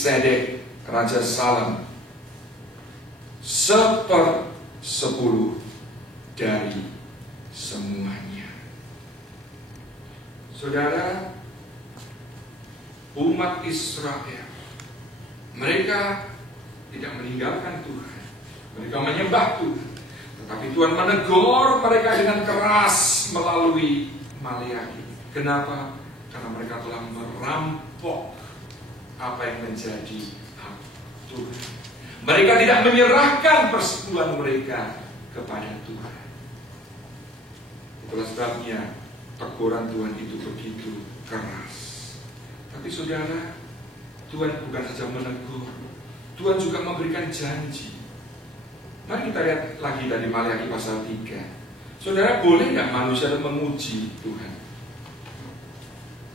Melkisedek Raja Salem 1/10 dari semuanya. Saudara, umat Israel, mereka tidak meninggalkan Tuhan, mereka menyembah Tuhan, tetapi Tuhan menegur mereka dengan keras melalui Maleakhi. Kenapa? Karena mereka telah merampok apa yang menjadi hak Tuhan. Mereka tidak menyerahkan persekutuan mereka kepada Tuhan. Itulah sebabnya teguran Tuhan itu begitu keras. Tapi saudara, Tuhan bukan saja menegur, Tuhan juga memberikan janji. Mari kita lihat lagi dari Maleakhi pasal 3. Saudara, boleh nggak manusia memuji Tuhan?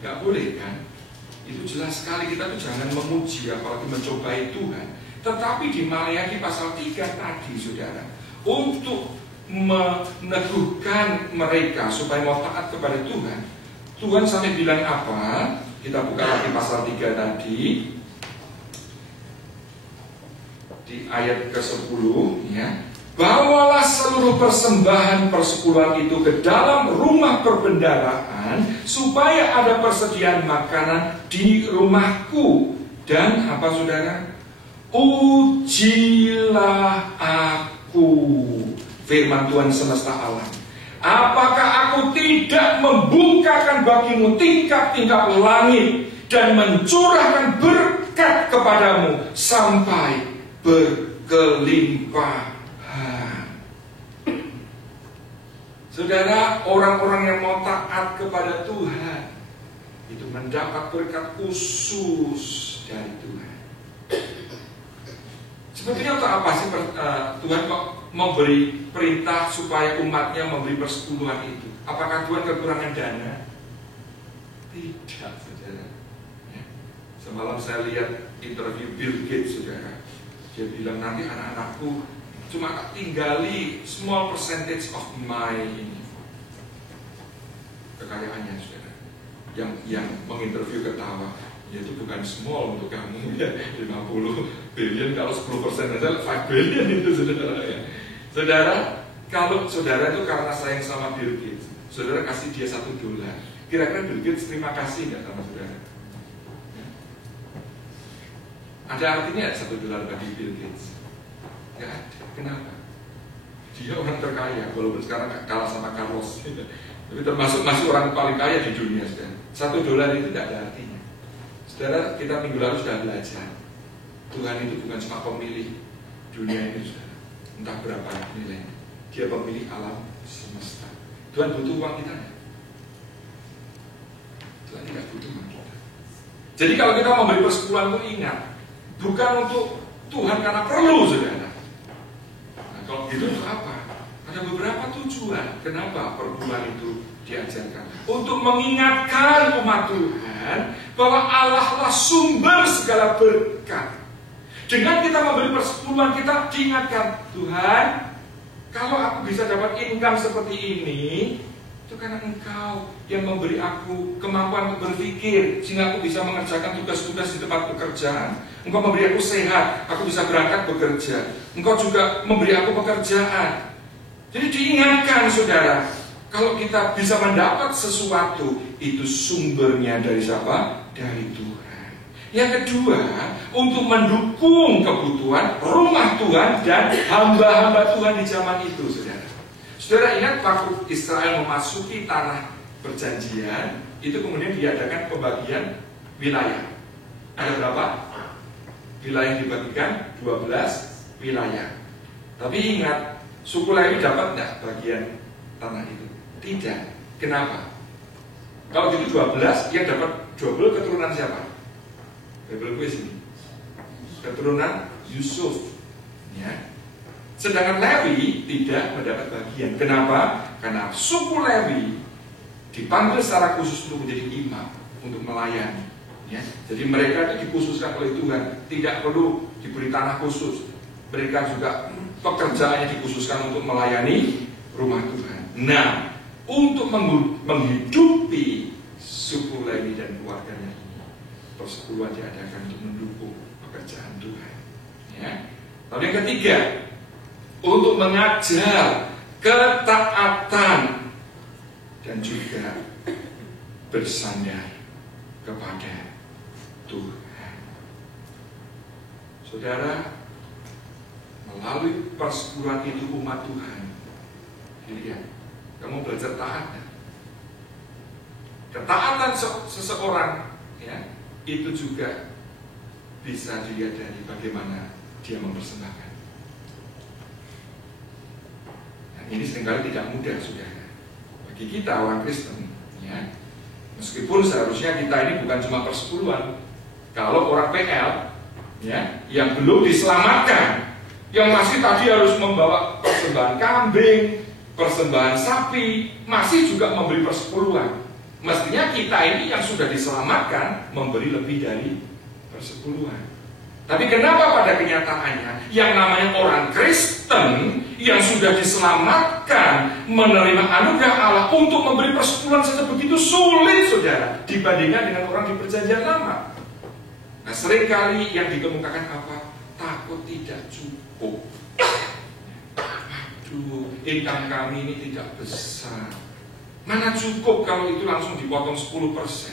Nggak boleh kan? Itu jelas sekali, kita tuh jangan memuji apalagi mencobai Tuhan. Tetapi di Maleakhi pasal 3 tadi, saudara, untuk meneguhkan mereka supaya mau taat kepada Tuhan, Tuhan sampai bilang apa? Kita buka lagi pasal 3 tadi, di ayat ke-10 ya. Bawalah seluruh persembahan persepuluhan itu ke dalam rumah perbendaharaan, supaya ada persediaan makanan di rumahku. Dan apa saudara? Ujilah aku, firman Tuhan semesta alam. Apakah aku tidak membukakan bagimu tingkap-tingkap langit dan mencurahkan berkat kepadamu sampai berkelimpahan. Saudara, orang-orang yang mau taat kepada Tuhan itu mendapat berkat khusus dari Tuhan. Sebetulnya untuk apa sih Tuhan kok memberi perintah supaya umatnya memberi persepuluhan itu? Apakah Tuhan kekurangan dana? Tidak, saudara. Ya. Semalam saya lihat interview Bill Gates, saudara. Dia bilang, nanti anak-anakku cuma tak tinggali small percentage of my kekayaannya, saudara. Yang menginterview ketawa, itu bukan small untuk kamu ya, 50 billion, kalau 10% aja 5 billion itu, saudara ya. Saudara, kalau saudara itu karena sayang sama Bill Gates, saudara kasih dia $1, kira-kira Bill Gates terima kasih nggak sama saudara? Ya. Ada artinya $1 bagi Bill Gates? Nggak ada. Kenapa? Dia orang terkaya, walaupun sekarang kalah sama Carlos, tapi termasuk masih orang paling kaya di dunia sekarang. $1 itu tidak ada artinya. Saudara, kita minggu lalu sudah belajar, Tuhan itu bukan cuma pemilik dunia ini, saudara. Entah berapa nilainya, dia pemilik alam semesta. Tuhan butuh uang kita ya? Tuhan tidak butuh uang kita. Jadi kalau kita memberi persepuluhan itu ingat, bukan untuk Tuhan karena perlu, saudara. Nah, kalau gitu untuk apa? Ada beberapa tujuan kenapa perpuluhan itu diajarkan. Untuk mengingatkan umat Tuhan bahwa Allah lah sumber segala berkat. Dengan kita memberi persepuluhan, kita diingatkan, Tuhan, kalau aku bisa dapat income seperti ini, itu karena Engkau yang memberi aku kemampuan untuk berpikir, sehingga aku bisa mengerjakan tugas-tugas di tempat pekerjaan. Engkau memberi aku sehat, aku bisa berangkat bekerja. Engkau juga memberi aku pekerjaan. Jadi diingatkan, saudara, kalau kita bisa mendapat sesuatu, itu sumbernya dari siapa? Dari Tuhan. Yang kedua, untuk mendukung kebutuhan rumah Tuhan dan hamba-hamba Tuhan di zaman itu, saudara. Saudara ingat waktu Israel memasuki tanah perjanjian, itu kemudian diadakan pembagian wilayah. Ada berapa? Wilayah dibagikan 12 wilayah. Tapi ingat, suku Lewi dapat nggak bagian tanah itu? Tidak. Kenapa? Kalau itu 12, yang dapat 12 keturunan siapa? Bible gue sini. Keturunan Yusuf. Ya. Sedangkan Lewi tidak mendapat bagian. Kenapa? Karena suku Lewi dipanggil secara khusus untuk menjadi imam, untuk melayani. Ya. Jadi mereka itu dikhususkan oleh Tuhan, tidak perlu diberi tanah khusus. Mereka juga pekerjaannya dikhususkan untuk melayani rumah Tuhan. Nah, untuk menghidupi suku Lewi dan keluarganya ini, persepuluhan diadakan untuk mendukung pekerjaan Tuhan. Ya. Lalu yang ketiga, untuk mengajar ketaatan dan juga bersandar kepada Tuhan. Saudara, melalui persepuluhan itu umat Tuhan, lihat, kamu belajar taat. Ketaatan seseorang, ya, itu juga bisa dilihat dari bagaimana dia mempersembahkan. Nah, ini seringkali tidak mudah, saudara. Bagi kita orang Kristen, ya, meskipun seharusnya kita ini bukan cuma persepuluhan. Kalau orang PL, ya, yang belum diselamatkan, yang masih tadi harus membawa persembahan kambing, persembahan sapi, masih juga memberi persepuluhan. Mestinya kita ini yang sudah diselamatkan memberi lebih dari persepuluhan. Tapi kenapa pada kenyataannya yang namanya orang Kristen yang sudah diselamatkan menerima anugerah Allah untuk memberi persepuluhan saja begitu sulit, saudara, dibandingkan dengan orang di perjanjian lama. Nah, seringkali yang dikemukakan apa? Takut tidak cukup. Aduh, income kami ini tidak besar. Mana cukup kalau itu langsung dipotong 10%.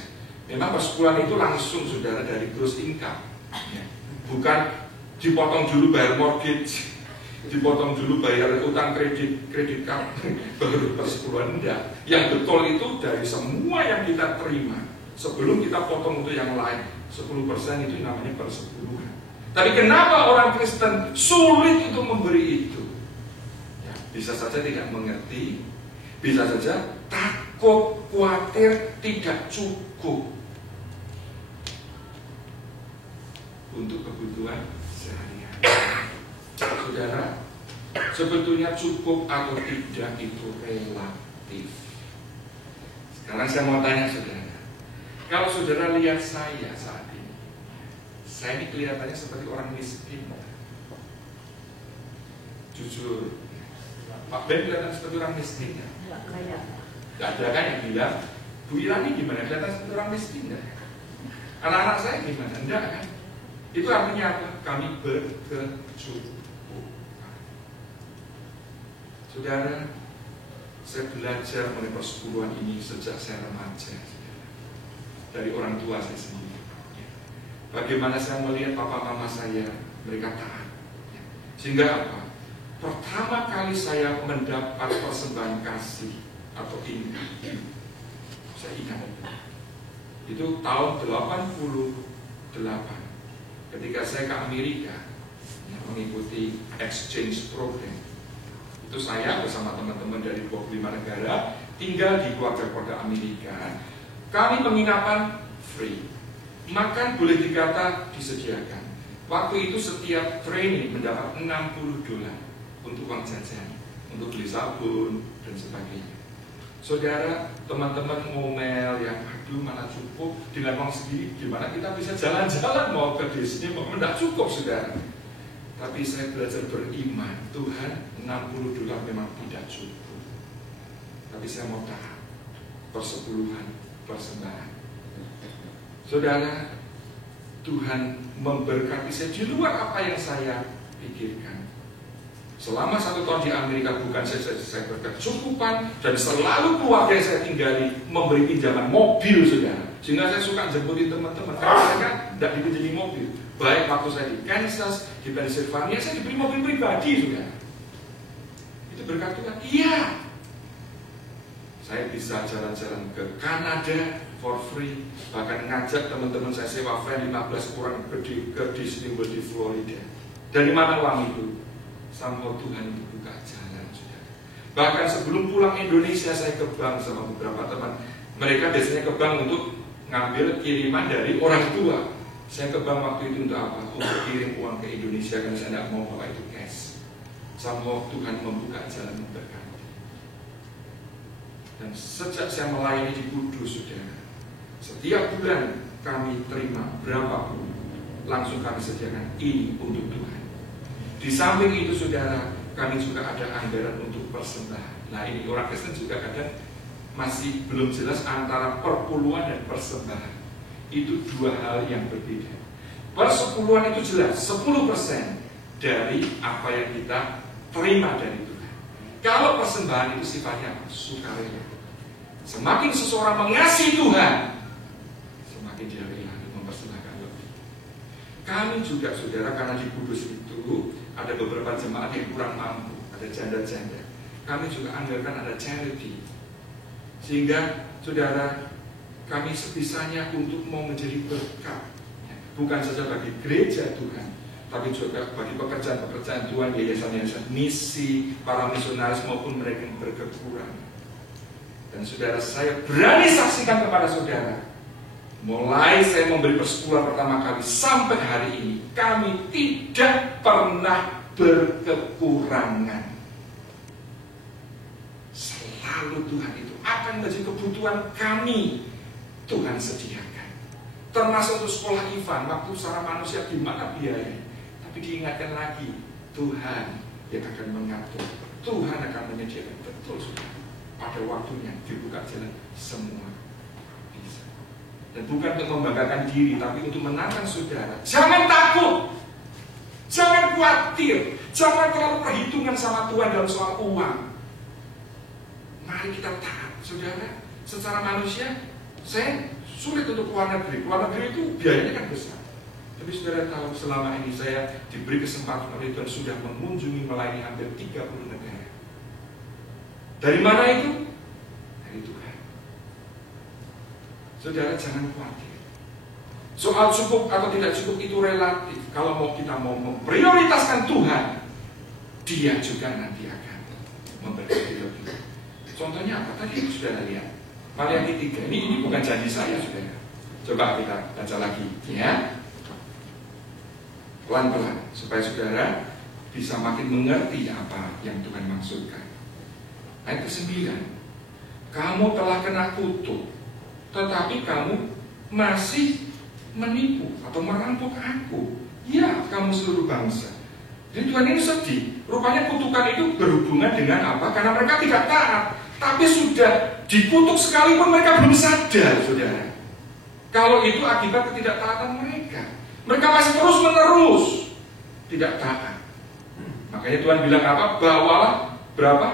Memang persepuluhan itu langsung, saudara, dari gross income, ya. Bukan dipotong dulu bayar mortgage, dipotong dulu bayar utang kredit card, baru persepuluhan. Enggak. Yang betul itu dari semua yang kita terima. Sebelum kita potong untuk yang lain, 10% itu namanya persepuluhan. Tapi kenapa orang Kristen sulit untuk memberi itu? Ya, bisa saja tidak mengerti, bisa saja takut, khawatir, tidak cukup untuk kebutuhan sehari-hari. Saudara, sebetulnya cukup atau tidak itu relatif. Sekarang saya mau tanya saudara, kalau saudara lihat saya saat ini, saya ini kelihatannya seperti orang miskin. Jujur, Pak Ben kelihatan seperti orang miskin ya? Gak ada kan yang bilang, Bu Irani gimana? Kelihatan seperti orang miskin gak? Anak-anak saya gimana? Enggak kan? Itu artinya apa? Kami berkecukupan. Saudara, saya belajar mengenai persepuluhan ini sejak saya remaja, dari orang tua saya sendiri. Bagaimana saya melihat papa mama saya, mereka taat. Sehingga apa? Pertama kali saya mendapat persembahan kasih atau income, saya ingat itu tahun 88 ketika saya ke Amerika mengikuti exchange program. Itu saya bersama teman-teman dari 25 negara tinggal di keluarga-keluarga Amerika. Kami penginapan free, makan boleh dikata disediakan. Waktu itu setiap training mendapat $60 untuk uang jajan, untuk beli sabun dan sebagainya. Saudara, teman-teman ngomel yang aduh mana cukup dengan uang segini, gimana kita bisa jalan-jalan mau ke Disney, mau tidak cukup, saudara. Tapi saya belajar beriman, Tuhan, $60 memang tidak cukup. Tapi saya mau taat, persepuluhan, persembahan. Saudara, Tuhan memberkati saya di luar apa yang saya pikirkan. Selama 1 tahun di Amerika bukan saya berkecukupan, dan selalu keluarga yang saya tinggali memberi pinjaman mobil, saudara. Sehingga saya suka jemputin teman-teman, karena mereka tidak dipinjami mobil. Baik waktu saya di Kansas, di Pennsylvania, saya diberi mobil pribadi, saudara. Itu berkat Tuhan. Iya. Saya bisa jalan-jalan ke Kanada for free, bahkan ngajak teman-teman saya sewa van 15 orang ke Disney World di Florida. Dari mana uang itu? Sama Tuhan membuka jalan, saudara. Bahkan sebelum pulang Indonesia, saya ke bank sama beberapa teman. Mereka biasanya ke bank untuk ngambil kiriman dari orang tua. Saya ke bank waktu itu untuk apa? Untuk kirim uang ke Indonesia, karena saya tidak mau bawa itu cash. Sama Tuhan membuka jalan memberkati. Dan sejak saya melayani di Kudus, saudara, setiap bulan kami terima berapapun, langsung kami sediakan ini untuk Tuhan. Di samping itu, saudara, kami juga ada anggaran untuk persembahan. Nah, ini orang Kristen juga kadang masih belum jelas antara perpuluhan dan persembahan. itu dua hal yang berbeda. Persepuluhan itu jelas 10% dari apa yang kita terima dari Tuhan. Kalau persembahan itu sifatnya sukarela. Semakin seseorang mengasihi Tuhan, semakin dia rela mempersembahkan lebih. Kami juga saudara, karena di Kudus itu ada beberapa jemaat yang kurang mampu, ada janda-janda. Kami juga anggarkan ada charity, sehingga saudara kami sebisanya untuk mau menjadi berkat, bukan saja bagi gereja Tuhan, tapi juga bagi pekerjaan-pekerjaan Tuhan, yayasan-yayasan misi, para misionaris maupun mereka yang berkekurangan. Dan saudara, saya berani saksikan kepada saudara, mulai saya memberi persepuluhan pertama kali sampai hari ini, kami tidak pernah berkekurangan. Selalu Tuhan itu apa yang menjadi kebutuhan kami, Tuhan sediakan. Termasuk untuk sekolah Ivan, waktu secara manusia gimana biaya, tapi diingatkan lagi, Tuhan yang akan mengatur, Tuhan akan menyediakan. Betul saudara, pada waktunya dibuka jalan semua bisa. Dan bukan untuk membanggakan diri, tapi untuk menantang saudara. Jangan takut, jangan khawatir, jangan terlalu perhitungan sama Tuhan dalam soal uang. Mari kita taat, saudara. Secara manusia, saya sulit untuk keluar negeri. Keluar negeri itu biayanya kan besar. Tapi saudara tahu, selama ini saya diberi kesempatan oleh Tuhan sudah mengunjungi, melayani hampir 30 negara. Dari mana itu? Dari Tuhan. Saudara jangan khawatir. Soal cukup atau tidak cukup itu relatif. Kalau kita mau memprioritaskan Tuhan, Dia juga nanti akan memberkati lebih. Contohnya apa? Tadi saudara lihat Maliaki 3. Ini bukan janji saya, saudara. Coba kita baca lagi, ya. Pelan-pelan supaya saudara bisa makin mengerti apa yang Tuhan maksudkan. Ayat ke-9, kamu telah kena kutuk, tetapi kamu masih menipu atau merampok aku. Ya, kamu seluruh bangsa. Jadi Tuhan ini sedih. Rupanya kutukan itu berhubungan dengan apa? Karena mereka tidak taat. Tapi sudah dikutuk sekalipun mereka belum sadar, saudara. Kalau itu akibat ketidaktaatan mereka. Mereka masih terus-menerus tidak taat. Makanya Tuhan bilang apa? Bawalah berapa?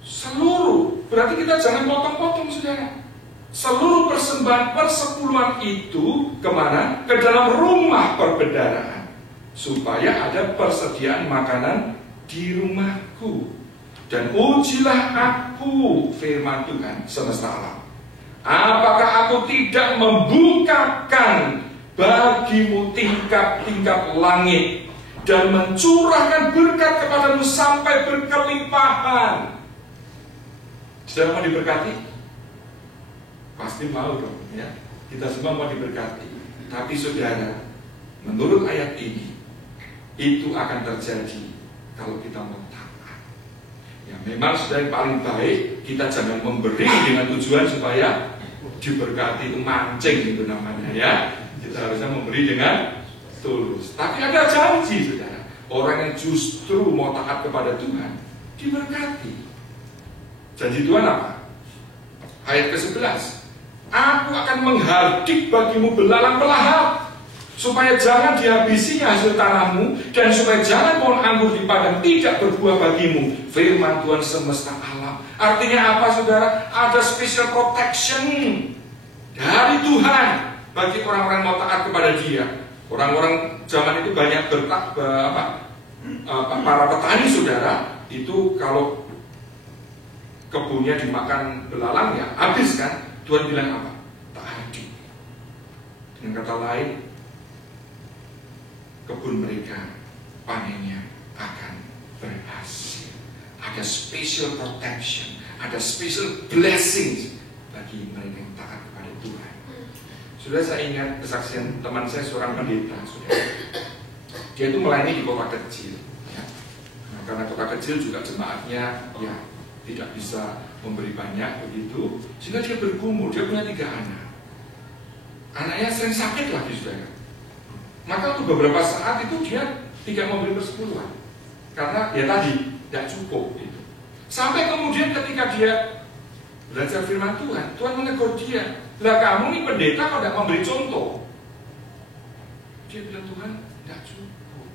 Seluruh. Berarti kita jangan potong-potong, saudara. Seluruh persembahan persepuluhan itu kemana? Ke dalam rumah perbendaharaan, supaya ada persediaan makanan di rumahku. Dan ujilah aku, firman Tuhan semesta alam, apakah aku tidak membukakan bagimu tingkap-tingkap langit dan mencurahkan berkat kepadamu sampai berkelimpahan. Saudara mau diberkati? Pasti mau dong, ya. Kita semua mau diberkati. Tapi saudara, menurut ayat ini, itu akan terjadi kalau kita mau taat. Ya memang sudah yang paling baik, kita jangan memberi dengan tujuan supaya diberkati, itu mancing itu namanya, ya. Kita harusnya memberi dengan tulus. Tapi ada janji, saudara. Orang yang justru mau taat kepada Tuhan diberkati. Janji Tuhan apa? Ayat ke-11, aku akan menghardik bagimu belalang pelahap, supaya jangan dihabisinya hasil tanahmu, dan supaya jangan pohon anggur di padang tidak berbuah bagimu. Firman Tuhan semesta alam. Artinya apa, saudara? Ada special protection dari Tuhan bagi orang-orang mau taat kepada Dia. Orang-orang zaman itu banyak para petani, saudara, itu kalau kebunnya dimakan belalang ya habis kan. Tuhan bilang apa? Taati. Dengan kata lain, kebun mereka panennya akan berhasil. Ada special protection, ada special blessings bagi mereka yang taat kepada Tuhan. Sudah saya ingat kesaksian teman saya, seorang pendeta, saudara. Dia itu melayani di kota kecil, ya. Nah, karena kota kecil juga jemaatnya ya tidak bisa memberi banyak begitu, sehingga dia bergumul. Dia punya 3 anak. Anaknya sering sakit lagi, saudara. Maka untuk beberapa saat itu dia tidak memberi persepuluhan, karena ya tadi tidak cukup gitu. Sampai kemudian ketika dia belajar firman Tuhan. Tuhan menegur dia. Lah kamu nih pendeta kok tidak memberi contoh? Dia bilang, Tuhan, tidak cukup.